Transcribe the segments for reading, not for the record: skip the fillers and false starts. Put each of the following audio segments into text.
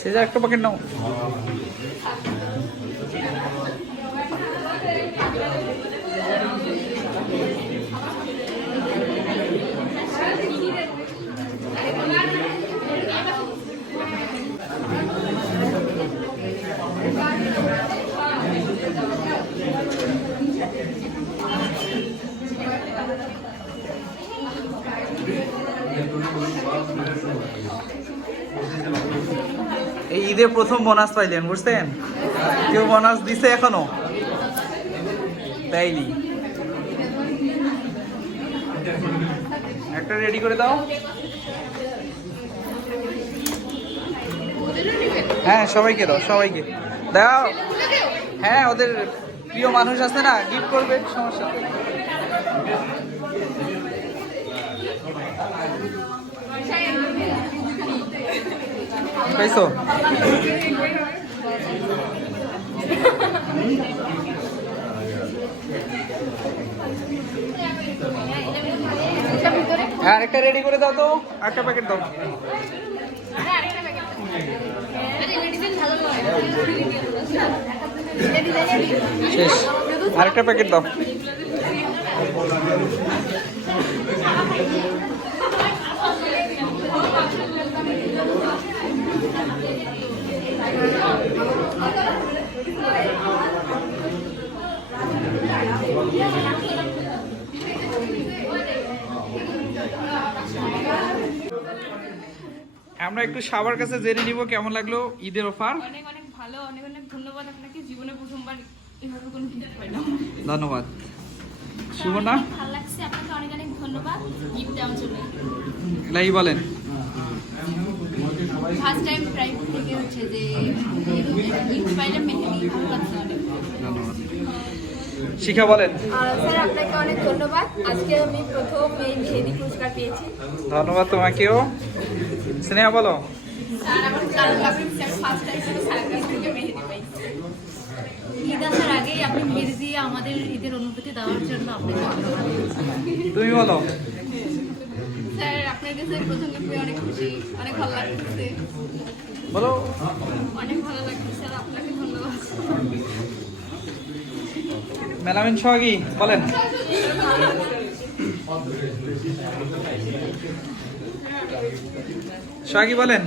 সেটা একটা প্যাকেট নাও। এই ঈদে প্রথম বোনাস পাইলেন, বুঝছেন? কেউ বোনাস দিছে এখনো দেয়নি। একটা রেডি করে দাও। হ্যাঁ সবাইকে দাও, সবাইকে দাও। হ্যাঁ ওদের প্রিয় মানুষ আছে না, গিফট করবে, সমস্যা নেই। পাইছো? হ্যাঁ একটা রেডি করে দাও তো, একটা প্যাকেট দাও। শেষ, আরেকটা প্যাকেট দাও। আমরা একটু সবার কাছে জেনে নিব কেমন লাগলো ঈদের অফার। অনেক অনেক ভালো, অনেক অনেক ধন্যবাদ আপনাকে। জীবনে প্রথমবার এভাবে কোনো গিফট পাইলাম। ধন্যবাদ। সুবর্ণা, ভালো লাগছে, আপনাকে অনেক অনেক ধন্যবাদ গিফট দেওয়ার জন্য। লাই বলেন। ফার্স্ট টাইম প্রাইভ থেকে হচ্ছে যে গিফট পাইলাম, মেহেদি ভালো লাগছে অনেক। ধন্যবাদ। শিখা বলেন। স্যার আপনাকে অনেক ধন্যবাদ, আজকে আমি প্রথম এই মেহেদি পুরস্কার পেয়েছি। ধন্যবাদ তোমাকেও। স্নেহা বলো। স্যার আমার দারুণ লাগছে, স্যার ফার্স্ট টাইম স্যারের কাছ থেকে মেহেদি পাইছি। ঈদ আসার আগেই আপনি মেহেদি দিয়ে আমাদের ঈদের অনুভূতি দেওয়ার জন্য আপনাকে তুমি বলো। স্যার আপনার কাছে প্রথম গিফট পেয়ে অনেক খুশি, অনেক ভালো লাগছে। বলো। অনেক ভালো লাগছে স্যার, আপনাকে ধন্যবাদ। মেলামিন সোহাগী বলেন। সোহাগী বলেন।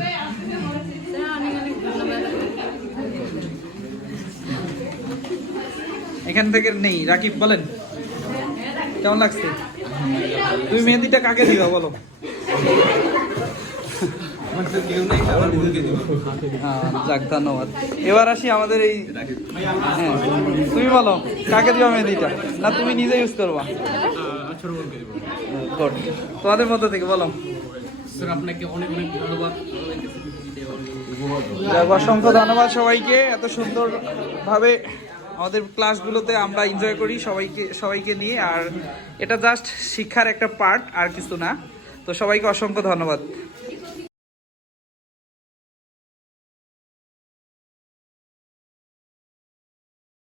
এখান থেকে নেই, রাকিব বলেন কেমন লাগছে? তুমি মেহেদিটা কাকে দিবা বলো? যাক ধন্যবাদ। এবার আসি আমাদের এই, হ্যাঁ তুমি বলো কাকে দিবা মেহেদিটা, না তুমি নিজে ইউজ করবা? তোমাদের মধ্যে থেকে বলো। আপনাকে অনেক অনেক ধন্যবাদ। অসংখ্য ধন্যবাদ সবাইকে। এত সুন্দর ভাবে আমাদের ক্লাসগুলোতে আমরা এনজয় করি সবাইকে নিয়ে, আর এটা জাস্ট শিক্ষার একটা পার্ট, আর কিছু না। তো সবাইকে অসংখ্য ধন্যবাদ।